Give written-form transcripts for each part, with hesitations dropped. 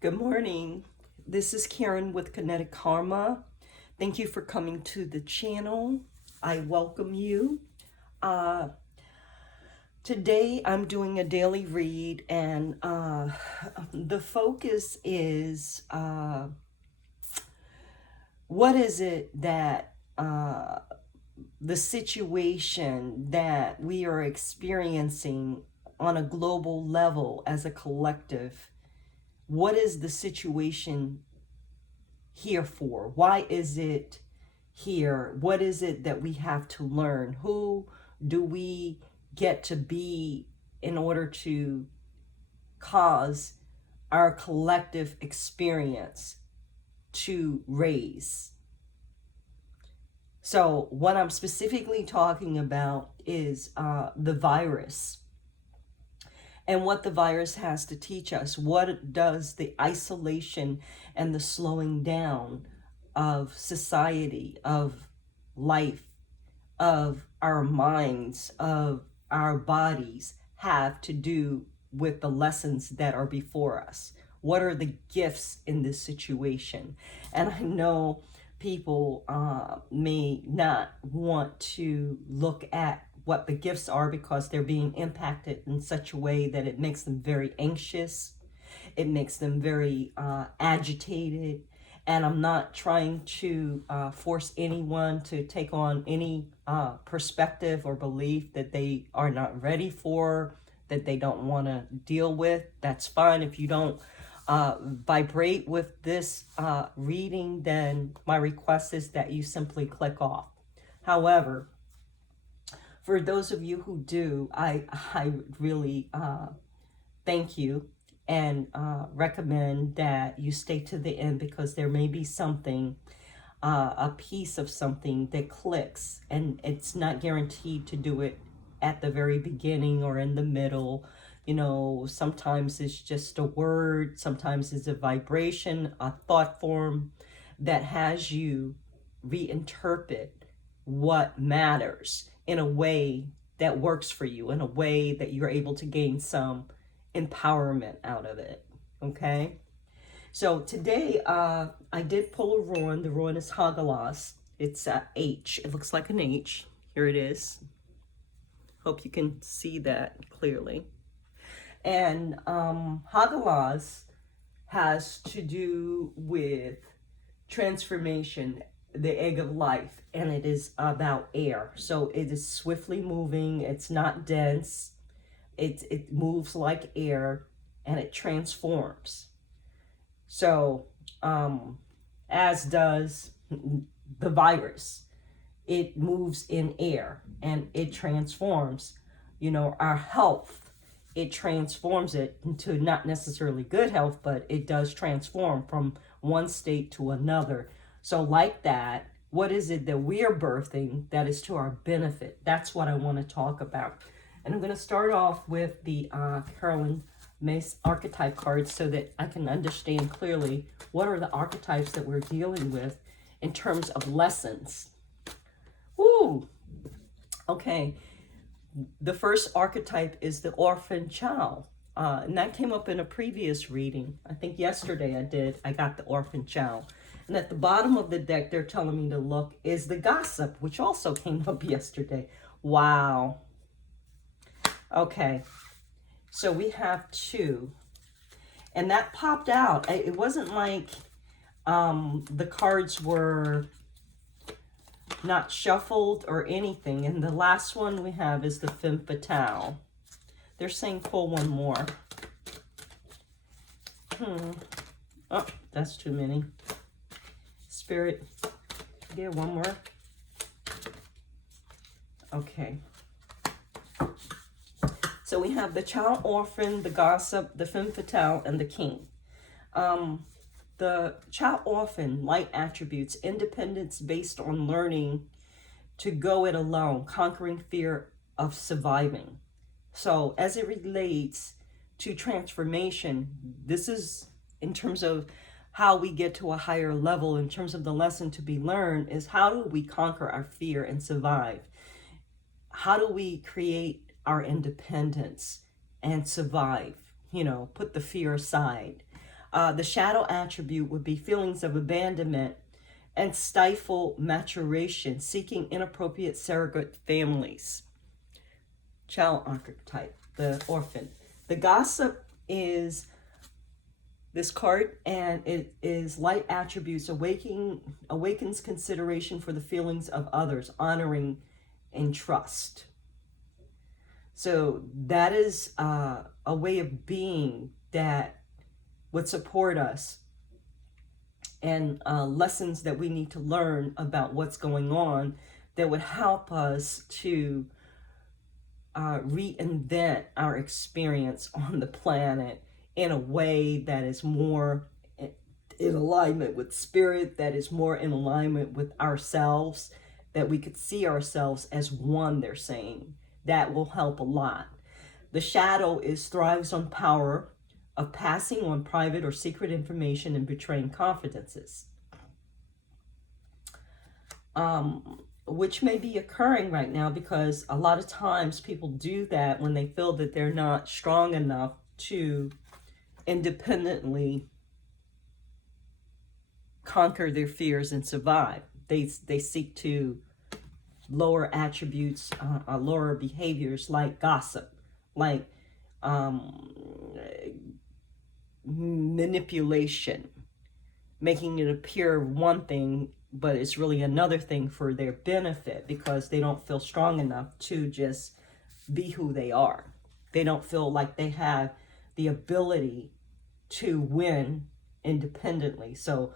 Good morning. This is Karen with Kinetic Karma. Thank you for coming to the channel. I welcome you. Today I'm doing a daily read, and the focus is what is it that the situation that we are experiencing on a global level as a collective. What is the situation here for? Why is it here? What is it that we have to learn? Who do we get to be in order to cause our collective experience to raise? So what I'm specifically talking about is the virus. And what the virus has to teach us. What does the isolation and the slowing down of society, of life, of our minds, of our bodies have to do with the lessons that are before us? What are the gifts in this situation? And I know people may not want to look at what the gifts are because they're being impacted in such a way that it makes them very anxious. It makes them very agitated. And I'm not trying to force anyone to take on any perspective or belief that they are not ready for, that they don't want to deal with. That's fine. If you don't vibrate with this reading, then my request is that you simply click off. However, for those of you who do, I really thank you and recommend that you stay to the end, because there may be something, a piece of something that clicks, and it's not guaranteed to do it at the very beginning or in the middle. You know, sometimes it's just a word, sometimes it's a vibration, a thought form that has you reinterpret what matters in a way that works for you, in a way that you're able to gain some empowerment out of it. Okay? So today I did pull a rune. The rune is Hagalas. It's a H. It looks like an H. Here it is. Hope you can see that clearly. And Hagalas has to do with transformation, the egg of life, and it is about air. So it is swiftly moving. It's not dense. It moves like air, and it transforms. So as does the virus. It moves in air and it transforms, you know, our health. It transforms it into not necessarily good health, but it does transform from one state to another. So like that, what is it that we're birthing that is to our benefit? That's what I want to talk about. And I'm going to start off with the Carolyn Mace archetype cards so that I can understand clearly what are the archetypes that we're dealing with in terms of lessons. Woo! Okay. The first archetype is the orphan child. And that came up in a previous reading. I think yesterday I got the orphan child. And at the bottom of the deck, they're telling me to look, is the gossip, which also came up yesterday. Wow. Okay. So we have two. And that popped out. It wasn't like the cards were not shuffled or anything. And the last one we have is the femme fatale. They're saying pull one more. Oh, that's too many. Spirit, yeah, one more. Okay. So we have the child orphan, the gossip, the femme fatale, and the king. The child orphan, light attributes, independence based on learning to go it alone, conquering fear of surviving. So as it relates to transformation, this is in terms of how we get to a higher level, in terms of the lesson to be learned, is how do we conquer our fear and survive? How do we create our independence and survive? You know, put the fear aside. The shadow attribute would be feelings of abandonment and stifle maturation, seeking inappropriate surrogate families. Child archetype, the orphan. The gossip is this card, and it is light attributes, awakens consideration for the feelings of others, honoring and trust. So that is a way of being that would support us, and lessons that we need to learn about what's going on that would help us to reinvent our experience on the planet in a way that is more in alignment with spirit, that is more in alignment with ourselves, that we could see ourselves as one, they're saying. That will help a lot. The shadow thrives on power of passing on private or secret information and betraying confidences, which may be occurring right now, because a lot of times people do that when they feel that they're not strong enough to independently conquer their fears and survive. They seek to lower attributes, lower behaviors like gossip, like manipulation, making it appear one thing, but it's really another thing for their benefit, because they don't feel strong enough to just be who they are. They don't feel like they have the ability to win independently. So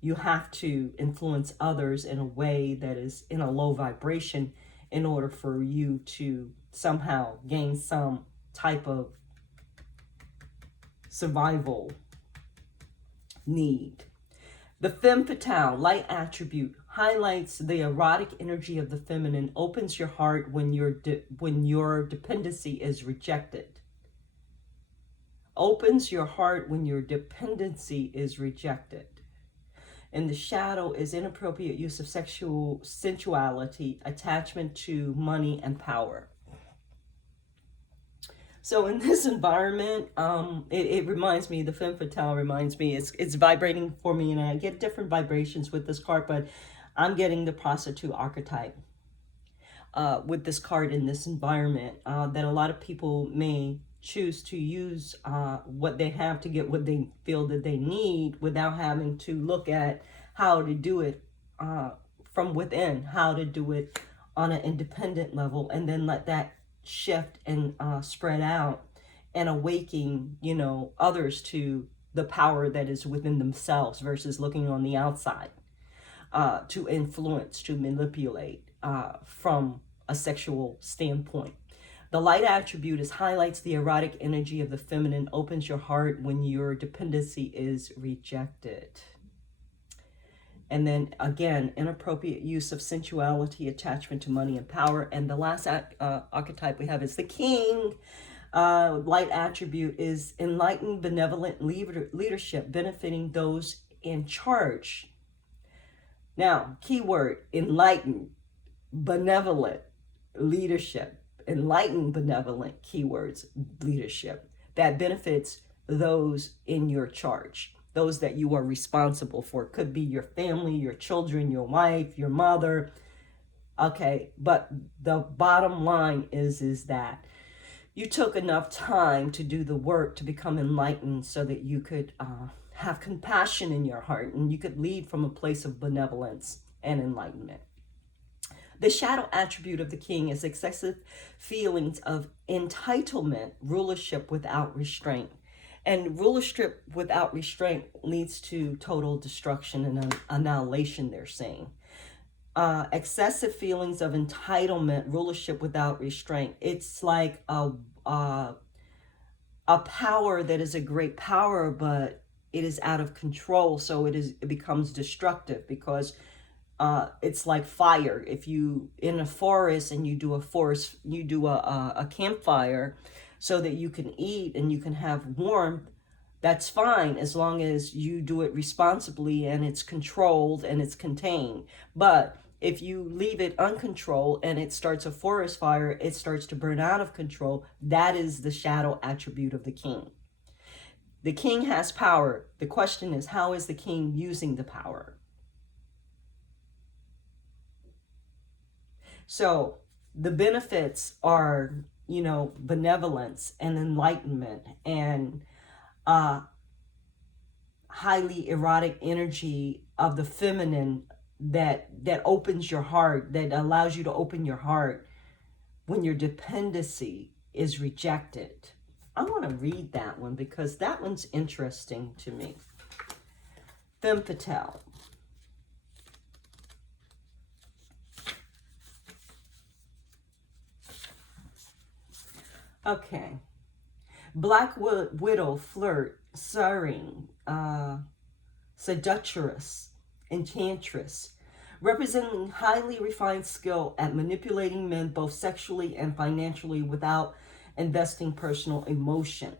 you have to influence others in a way that is in a low vibration in order for you to somehow gain some type of survival need. The femme fatale, light attribute, highlights the erotic energy of the feminine, opens your heart when your dependency is rejected. Opens your heart when your dependency is rejected. And the shadow is inappropriate use of sexual sensuality, attachment to money and power. So in this environment, it reminds me, the femme fatale reminds me, it's vibrating for me, and I get different vibrations with this card, but I'm getting the prostitute archetype with this card in this environment, that a lot of people may choose to use what they have to get what they feel that they need, without having to look at how to do it from within, how to do it on an independent level, and then let that shift and spread out and awaken, others to the power that is within themselves, versus looking on the outside to influence, to manipulate from a sexual standpoint. The light attribute highlights the erotic energy of the feminine, opens your heart when your dependency is rejected. And then again, inappropriate use of sensuality, attachment to money and power. And the last archetype we have is the king. Light attribute is enlightened, benevolent leadership, benefiting those in charge. Now, keyword, enlightened, benevolent leadership. Enlightened, benevolent, keywords, leadership that benefits those in your charge, those that you are responsible for. It could be your family, your children, your wife, your mother. Okay, but the bottom line is that you took enough time to do the work to become enlightened, so that you could have compassion in your heart, and you could lead from a place of benevolence and enlightenment. The shadow attribute of the king is excessive feelings of entitlement, rulership without restraint. And rulership without restraint leads to total destruction and annihilation, they're saying. Excessive feelings of entitlement, rulership without restraint. It's like a power that is a great power, but it is out of control. So it becomes destructive, because it's like fire. If you in a forest and you do a campfire so that you can eat and you can have warmth, that's fine, as long as you do it responsibly and it's controlled and it's contained. But if you leave it uncontrolled and it starts a forest fire, it starts to burn out of control. That is the shadow attribute of the king. The king has power. The question is, how is the king using the power? So the benefits are, benevolence and enlightenment and highly erotic energy of the feminine that opens your heart, that allows you to open your heart when your dependency is rejected. I want to read that one because that one's interesting to me. Femme fatale. Okay. Black widow, flirt, siren, seductress, enchantress, representing highly refined skill at manipulating men both sexually and financially without investing personal emotion.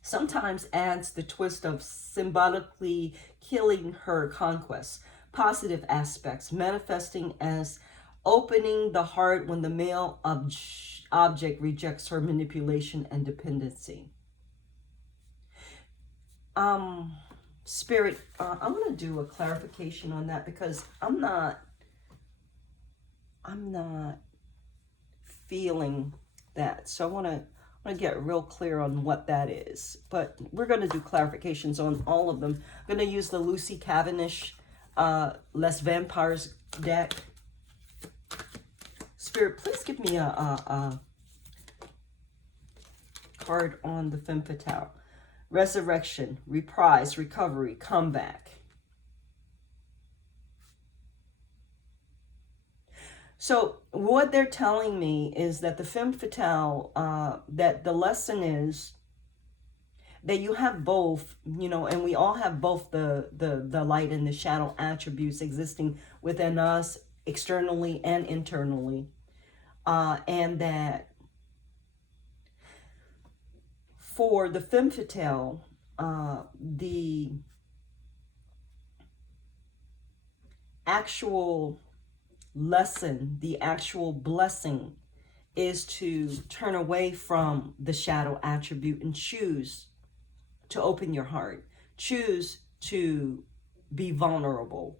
Sometimes adds the twist of symbolically killing her conquest. Positive aspects, manifesting as opening the heart when the male object rejects her manipulation and dependency. Spirit, I'm going to do a clarification on that because I'm not feeling that. So I want to get real clear on what that is. But we're going to do clarifications on all of them. I'm going to use the Lucy Cavendish Les Vampires deck. Spirit, please give me a card on the Femme Fatale. Resurrection, reprise, recovery, comeback. So what they're telling me is that the Femme Fatale, that the lesson is that you have both, and we all have both the light and the shadow attributes existing within us, externally and internally. And that for the Femme Fatale, the actual lesson, the actual blessing is to turn away from the shadow attribute and choose to open your heart. Choose to be vulnerable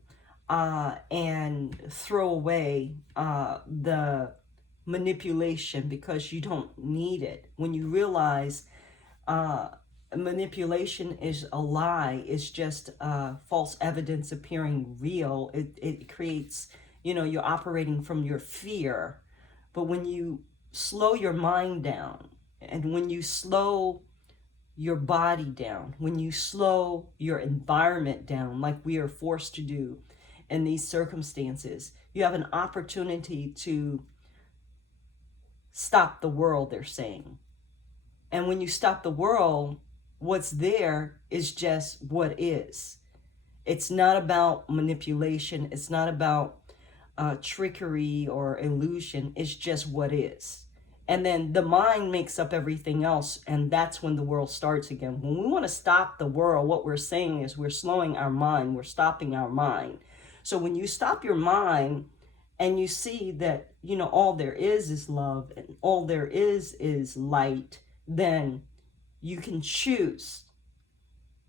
and throw away the manipulation because you don't need it. When you realize manipulation is a lie, it's just false evidence appearing real, it creates, you're operating from your fear. But when you slow your mind down, and when you slow your body down, when you slow your environment down, like we are forced to do in these circumstances, you have an opportunity to stop the world, they're saying. And when you stop the world, what's there is just what is. It's not about manipulation. It's not about trickery or illusion. It's just what is. And then the mind makes up everything else. And that's when the world starts again. When we want to stop the world, what we're saying is we're slowing our mind. We're stopping our mind. So when you stop your mind and you see that, all there is love and all there is light, then you can choose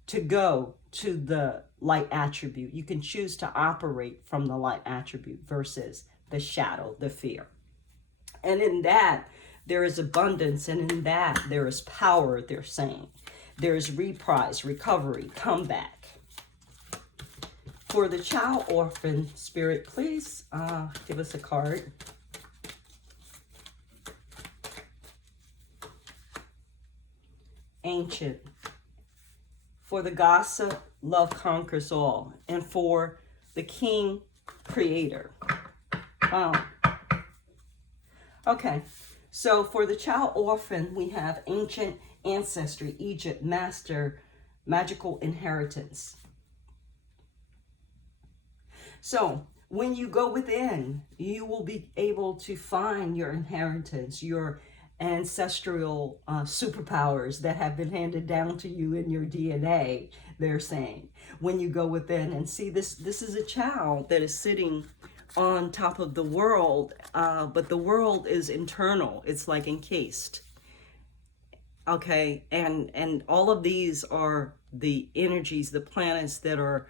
to go to the light attribute. You can choose to operate from the light attribute versus the shadow, the fear. And in that, there is abundance, and in that, there is power, they're saying. There is reprise, recovery, comeback. For the child orphan, Spirit, please give us a card. Ancient. For the gossip, love conquers all. And for the king, creator. Wow. Okay. So for the child orphan, we have ancient ancestry, Egypt, master, magical inheritance. So when you go within, you will be able to find your inheritance, your ancestral superpowers that have been handed down to you in your DNA, they're saying. When you go within and see this is a child that is sitting on top of the world, but the world is internal. It's like encased. Okay, and all of these are the energies, the planets that are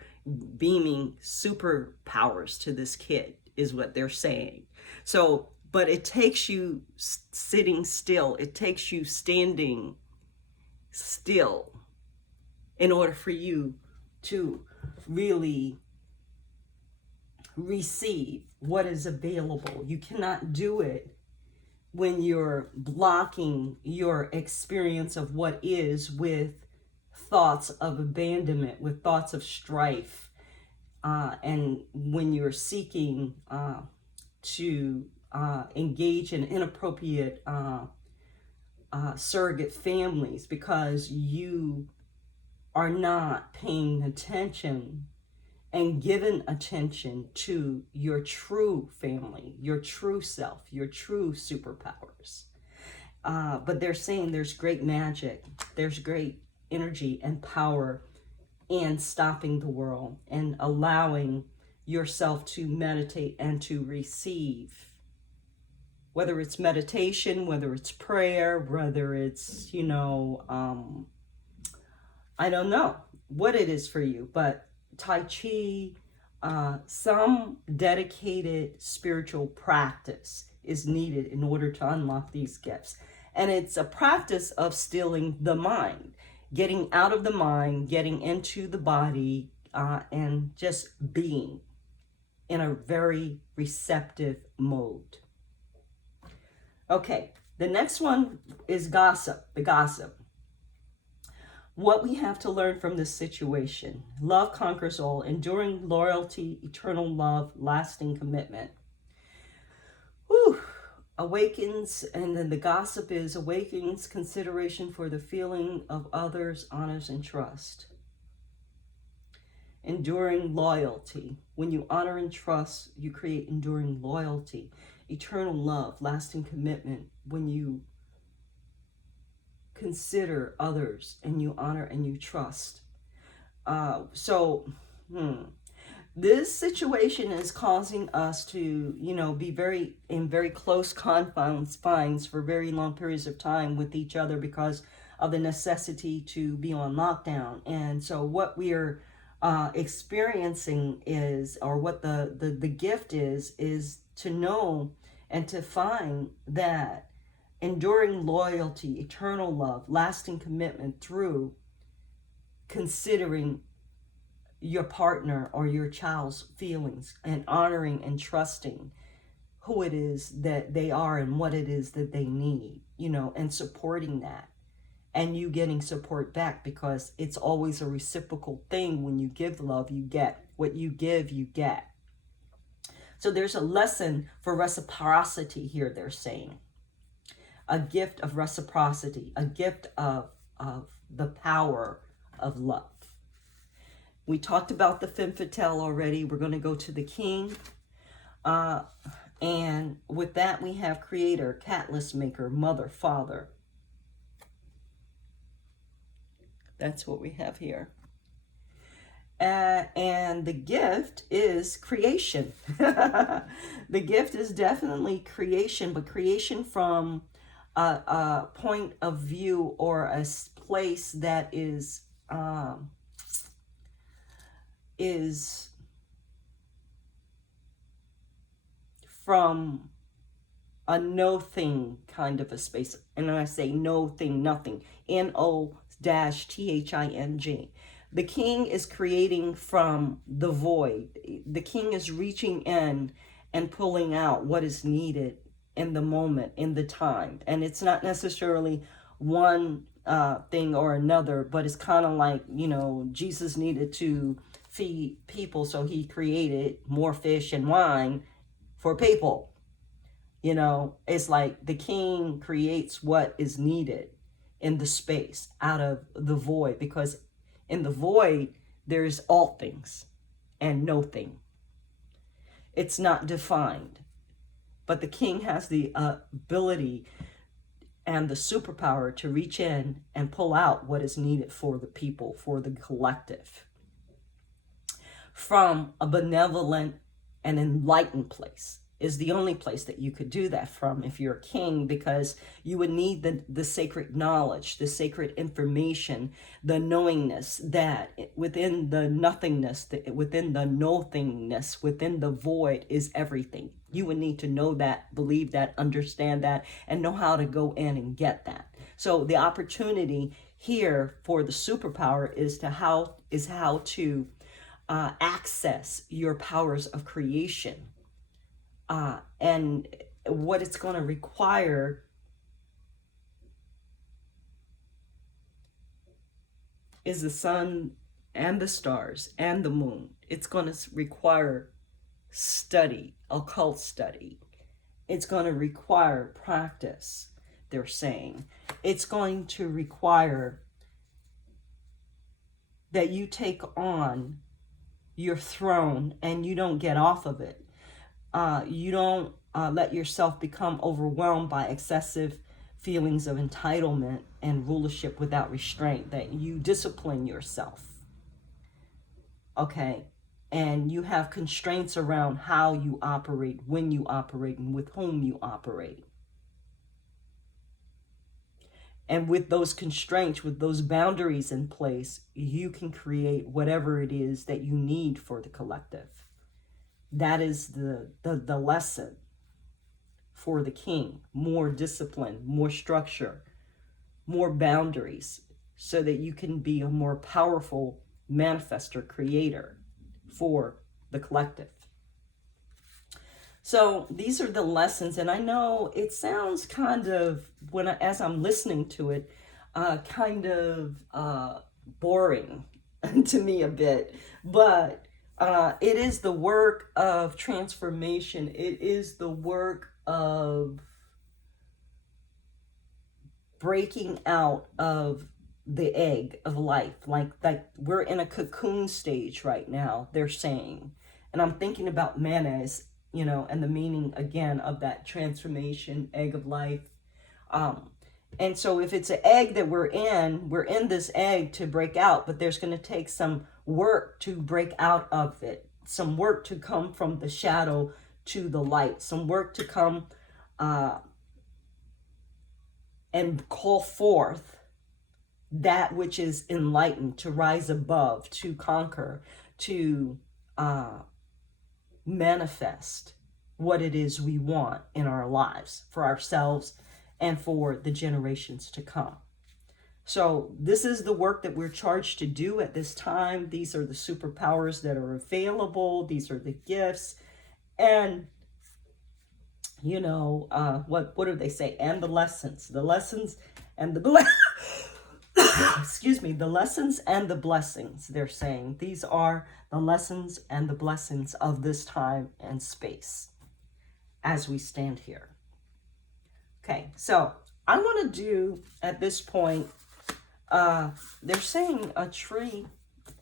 beaming superpowers to this kid, is what they're saying. So, but it takes you sitting still, it takes you standing still in order for you to really receive what is available. You cannot do it when you're blocking your experience of what is with thoughts of abandonment, with thoughts of strife, and when you're seeking to engage in inappropriate surrogate families because you are not paying attention and given attention to your true family, your true self, your true superpowers. But they're saying there's great magic, there's great energy and power in stopping the world and allowing yourself to meditate and to receive. Whether it's meditation, whether it's prayer, whether it's, I don't know what it is for you, but Tai Chi, some dedicated spiritual practice is needed in order to unlock these gifts. And it's a practice of stilling the mind, getting out of the mind, getting into the body, and just being in a very receptive mode. Okay, the next one is gossip, the gossip. What we have to learn from this situation: love conquers all, enduring loyalty, eternal love, lasting commitment. Whew. Awakens, and then the gossip is awakens consideration for the feeling of others, honors, and trust. Enduring loyalty. When you honor and trust, you create enduring loyalty. Eternal love, lasting commitment. When you consider others and you honor and you trust. This situation is causing us to, be in very close confines for very long periods of time with each other because of the necessity to be on lockdown. And so what we're experiencing is, or what the gift is to know and to find that enduring loyalty, eternal love, lasting commitment through considering your partner or your child's feelings and honoring and trusting who it is that they are and what it is that they need, and supporting that. And you getting support back, because it's always a reciprocal thing. When you give love, you get. What you give, you get. So there's a lesson for reciprocity here, they're saying. A gift of reciprocity, a gift of the power of love. We talked about the femme fatale already. We're going to go to the king. And with that, we have creator, catalyst maker, mother, father. That's what we have here. And the gift is creation. The gift is definitely creation, but creation from a point of view or a place that is from a no thing kind of a space. And when I say no thing, nothing, N-O-T-H-I-N-G. The king is creating from the void. The king is reaching in and pulling out what is needed in the moment, in the time. And it's not necessarily one thing or another, but it's kind of like, Jesus needed to feed people, so he created more fish and wine for people. It's like the king creates what is needed in the space out of the void, because in the void there's all things and no thing. It's not defined. But the king has the ability and the superpower to reach in and pull out what is needed for the people, for the collective, from a benevolent and enlightened place. is the only place that you could do that from if you're a king, because you would need the sacred knowledge, the sacred information, the knowingness that within the nothingness, within the nothingness, within the void is everything. You would need to know that, believe that, understand that, and know how to go in and get that. So the opportunity here for the superpower is how to access your powers of creation. And what it's going to require is the sun and the stars and the moon. It's going to require study, occult study. It's going to require practice, they're saying. It's going to require that you take on your throne and you don't get off of it. You don't let yourself become overwhelmed by excessive feelings of entitlement and rulership without restraint, that you discipline yourself, okay? And you have constraints around how you operate, when you operate, and with whom you operate. And with those constraints, with those boundaries in place, you can create whatever it is that you need for the collective. That is the lesson for the king. More discipline, more structure, more boundaries, so that you can be a more powerful manifester, creator for the collective. So these are the lessons, and I know it sounds kind of, as I'm listening to it, kind of boring to me a bit, but it is the work of transformation. It is the work of breaking out of the egg of life. Like we're in a cocoon stage right now, they're saying. And I'm thinking about mayonnaise, and the meaning again of that transformation, egg of life. And so if it's an egg that we're in this egg to break out, but there's going to take some work to break out of it, some work to come from the shadow to the light, some work to come and call forth that which is enlightened, to rise above, to conquer, to manifest what it is we want in our lives for ourselves and for the generations to come. So this is the work that we're charged to do at this time. These are the superpowers that are available. These are the gifts. And, what do they say? And the lessons and the excuse me, the lessons and the blessings, they're saying. These are the lessons and the blessings of this time and space as we stand here. Okay, so I want to do, at this point, they're saying a tree,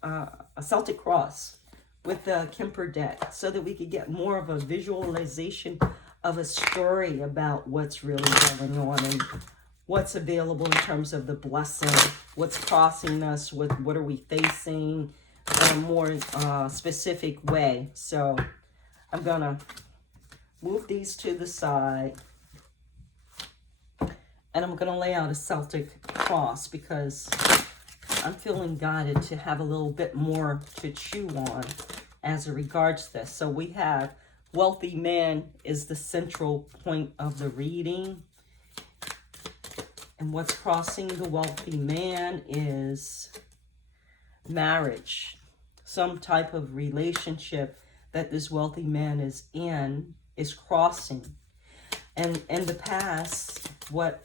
a Celtic cross with the Kemper deck, so that we could get more of a visualization of a story about what's really going on and what's available in terms of the blessing, what's crossing us, what are we facing in a more specific way. So I'm going to move these to the side. And I'm going to lay out a Celtic cross because I'm feeling guided to have a little bit more to chew on as it regards this. So we have wealthy man is the central point of the reading. And what's crossing the wealthy man is marriage. Some type of relationship that this wealthy man is in is crossing. And in the past, what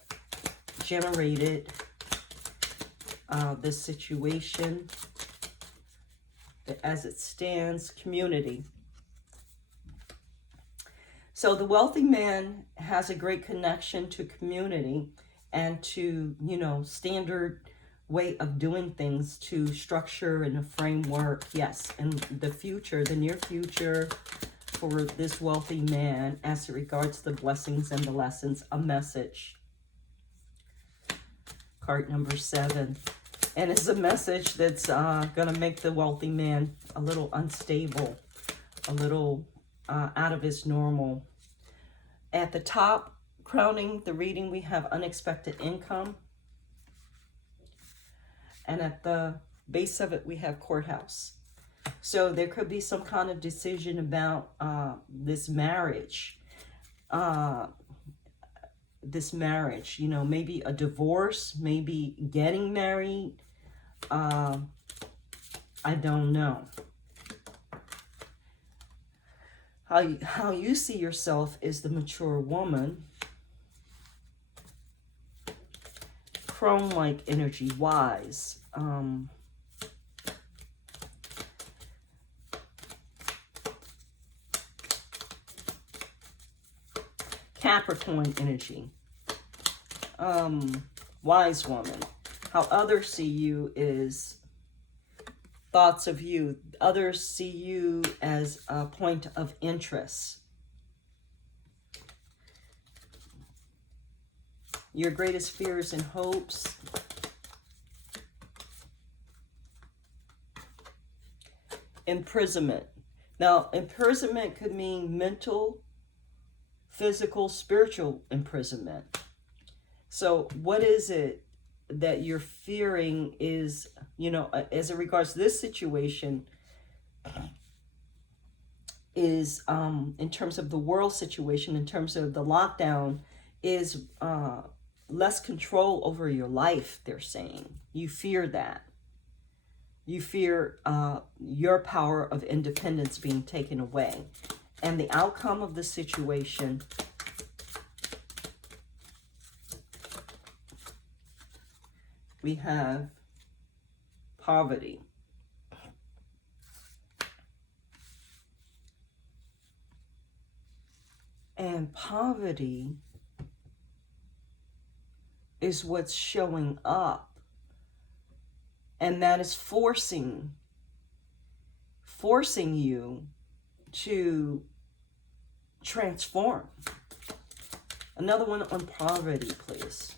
generated this situation, as it stands, community. So the wealthy man has a great connection to community and to, standard way of doing things, to structure and a framework. Yes, in the future, the near future, for this wealthy man, as it regards the blessings and the lessons, a message. Card number 7. And it's a message that's going to make the wealthy man a little unstable, a little out of his normal At the top, crowning the reading, we have unexpected income. And at the base of it, we have courthouse. So there could be some kind of decision about this marriage. You know, maybe a divorce, maybe getting married. I don't know. How you see yourself is the mature woman. Crone-like energy, wise. Capricorn energy. Wise woman. How others see you is thoughts of you. Others see you as a point of interest. Your greatest fears and hopes. Imprisonment. Now, imprisonment could mean mental, physical, spiritual imprisonment. So what is it that you're fearing is, you know, as it regards to this situation, is in terms of the world situation, in terms of the lockdown, is less control over your life, they're saying. You fear that. You fear your power of independence being taken away. And the outcome of the situation we have poverty. And poverty is what's showing up. And that is forcing you to transform. Another one on poverty, please.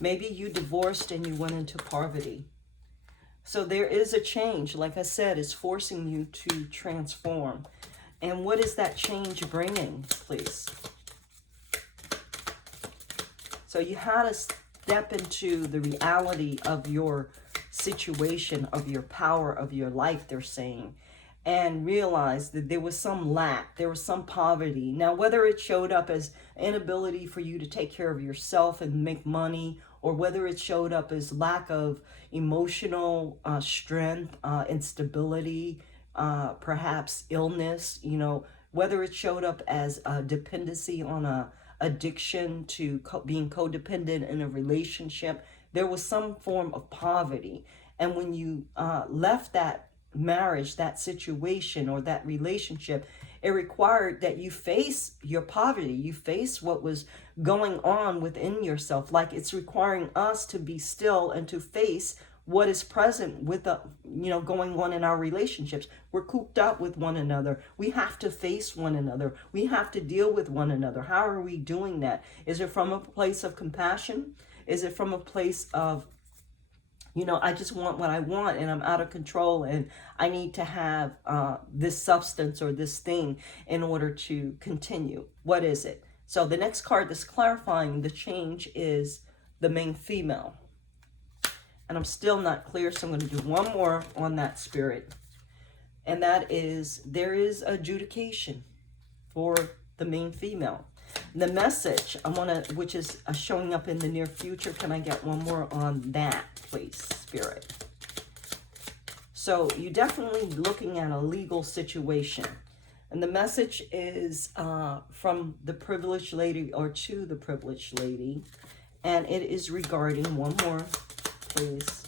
Maybe you divorced and you went into poverty. So there is a change. Like I said, it's forcing you to transform. And what is that change bringing, please? So you had to step into the reality of your situation, of your power, of your life, they're saying, and realize that there was some lack, there was some poverty. Now, whether it showed up as inability for you to take care of yourself and make money, or whether it showed up as lack of emotional strength, instability, perhaps illness, you know, whether it showed up as a dependency on a addiction to being codependent in a relationship, there was some form of poverty. And when you left that marriage, that situation, or that relationship, it required that you face your poverty. You face what was going on within yourself. Like, it's requiring us to be still and to face what is present with the, you know, going on in our relationships. We're cooped up with one another. We have to face one another. We have to deal with one another. How are we doing that? Is it from a place of compassion? Is it from a place of, you know, I just want what I want and I'm out of control and I need to have this substance or this thing in order to continue? What is it? So the next card that's clarifying the change is the main female. And I'm still not clear, so I'm going to do one more on that, Spirit. And that is, there is adjudication for the main female. The message I want to, which is showing up in the near future, can I get one more on that, please, Spirit? So you're definitely looking at a legal situation. And the message is from the privileged lady, or to the privileged lady. And it is regarding, one more, please.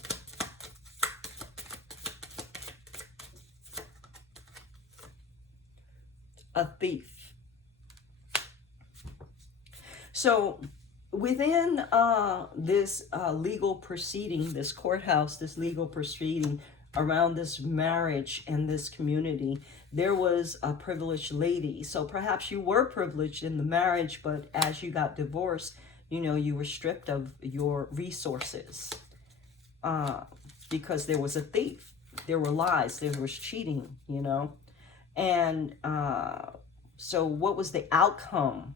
A thief. So within this legal proceeding, this courthouse, this legal proceeding around this marriage and this community, there was a privileged lady. So perhaps you were privileged in the marriage, but as you got divorced, you know, you were stripped of your resources because there was a thief. There were lies. There was cheating, you know. And So what was the outcome?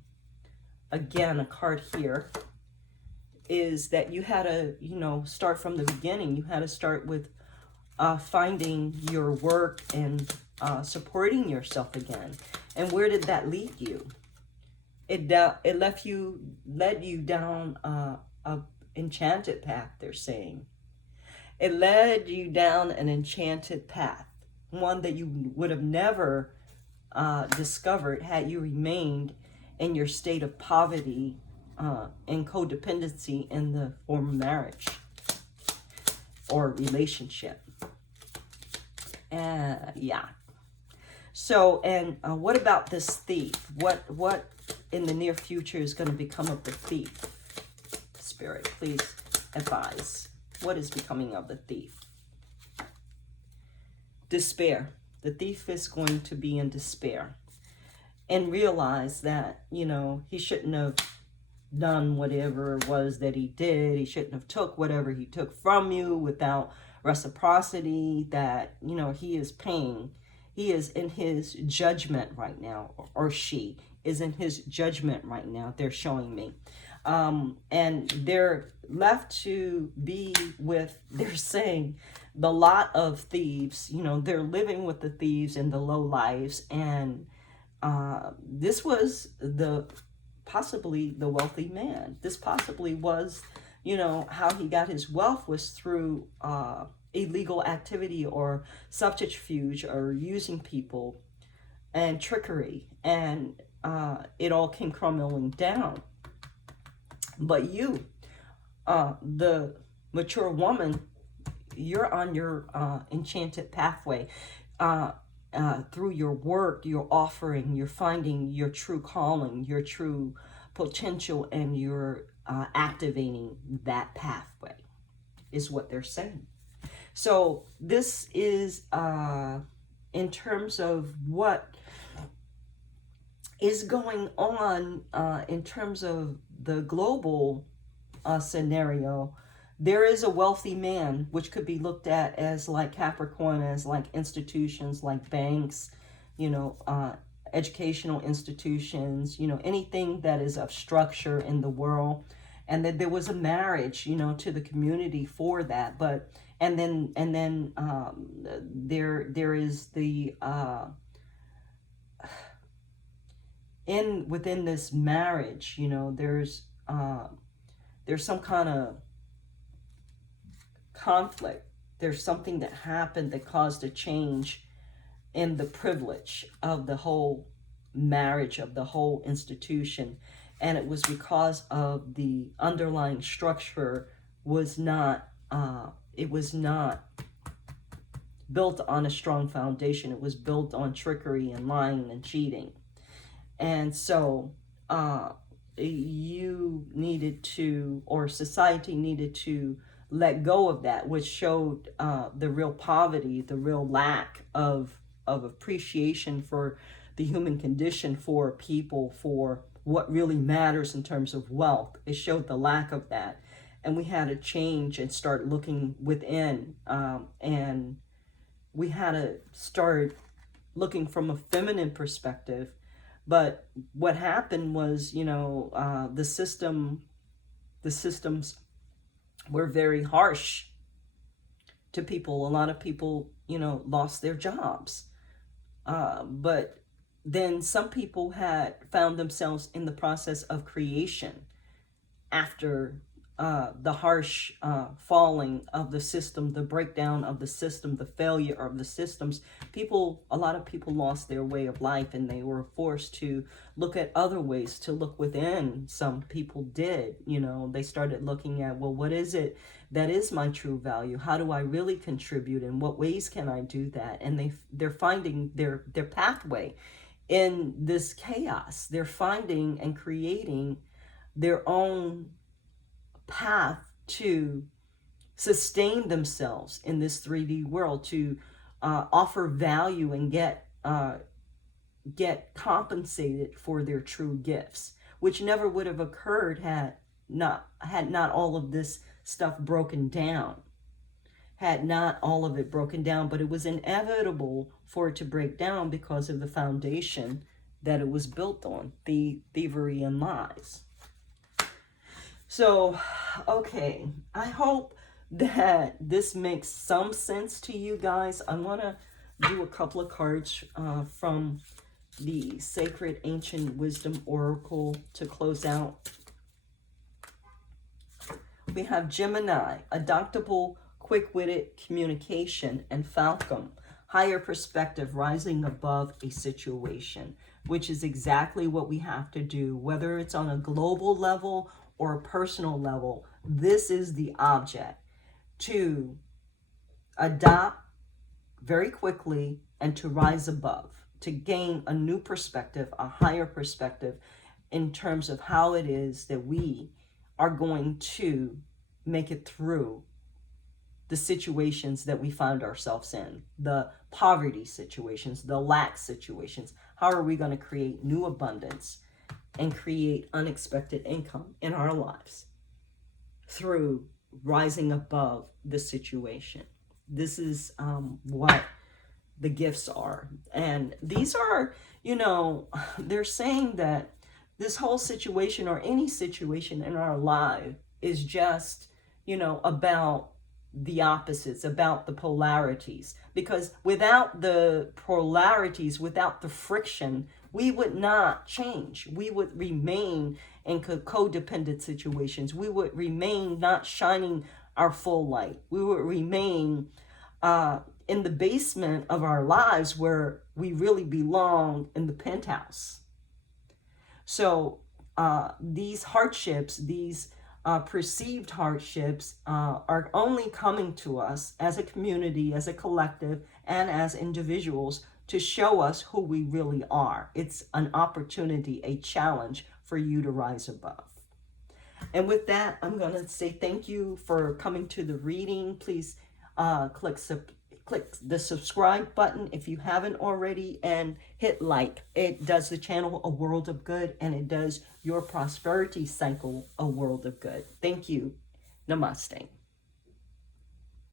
Again, a card here is that you had to, you know, start from the beginning. You had to start with finding your work and supporting yourself again. And where did that lead you? It led you down a enchanted path, they're saying. It led you down an enchanted path, one that you would have never discovered had you remained in your state of poverty and codependency in the form of marriage or relationship. Yeah. So, and what about this thief? What in the near future is going to become of the thief? Spirit, please advise. What is becoming of the thief? Despair. The thief is going to be in despair and realize that, you know, he shouldn't have done whatever it was that he did. He shouldn't have took whatever he took from you without reciprocity, that, you know, he is paying. He is in his judgment right now, or she is in his judgment right now, they're showing me. And they're left to be with, they're saying, the lot of thieves. You know, they're living with the thieves and the low lives. And this was possibly the wealthy man. This possibly was, you know, how he got his wealth was through illegal activity or subterfuge or using people and trickery. And it all came crumbling down. But you, the mature woman, you're on your enchanted pathway. Through your work, your offering, you're finding your true calling, your true potential, and you're activating that pathway, is what they're saying. So this is in terms of what is going on in terms of the global scenario. There is a wealthy man, which could be looked at as like Capricorn, as like institutions, like banks, you know, educational institutions, you know, anything that is of structure in the world. And that there was a marriage, you know, to the community for that. But, and then there is the, within this marriage, you know, there's some kind of conflict. There's something that happened that caused a change in the privilege of the whole marriage, of the whole institution. And it was because of the underlying structure was not, it was not built on a strong foundation. It was built on trickery and lying and cheating. And so you needed to, or society needed to, let go of that, which showed the real poverty, the real lack of appreciation for the human condition, for people, for what really matters in terms of wealth. It showed the lack of that. And we had to change and start looking within. And we had to start looking from a feminine perspective. But what happened was, you know, the systems were very harsh to people. A lot of people, you know, lost their jobs. But then some people had found themselves in the process of creation after the harsh falling of the system, the breakdown of the system, the failure of the systems. A lot of people lost their way of life, and they were forced to look at other ways to look within. Some people did, you know, they started looking at, well, what is it that is my true value? How do I really contribute? In what ways can I do that? And they're finding their pathway in this chaos. They're finding and creating their own path to sustain themselves in this 3D world, to offer value and get compensated for their true gifts, which never would have occurred had not all of this stuff broken down, had not all of it broken down. But it was inevitable for it to break down because of the foundation that it was built on, thievery and lies. So, okay, I hope that this makes some sense to you guys. I want to do a couple of cards from the Sacred Ancient Wisdom Oracle to close out. We have Gemini, adaptable, quick-witted communication, and Falcon, higher perspective, rising above a situation, which is exactly what we have to do, whether it's on a global level or a personal level. This is the object, to adopt very quickly and to rise above, to gain a new perspective, a higher perspective in terms of how it is that we are going to make it through the situations that we find ourselves in, the poverty situations, the lack situations. How are we going to create new abundance and create unexpected income in our lives through rising above the situation? This is what the gifts are. And these are, you know, they're saying that this whole situation or any situation in our life is just, you know, about the opposites, about the polarities. Because without the polarities, without the friction, we would not change. We would remain in codependent situations. We would remain not shining our full light. We would remain in the basement of our lives where we really belong, in the penthouse. So these hardships, these perceived hardships are only coming to us as a community, as a collective, and as individuals to show us who we really are. It's an opportunity, a challenge for you to rise above. And with that, I'm going to say thank you for coming to the reading. Please click the subscribe button if you haven't already, and hit like. It does the channel a world of good, and it does your prosperity cycle a world of good. Thank you. Namaste.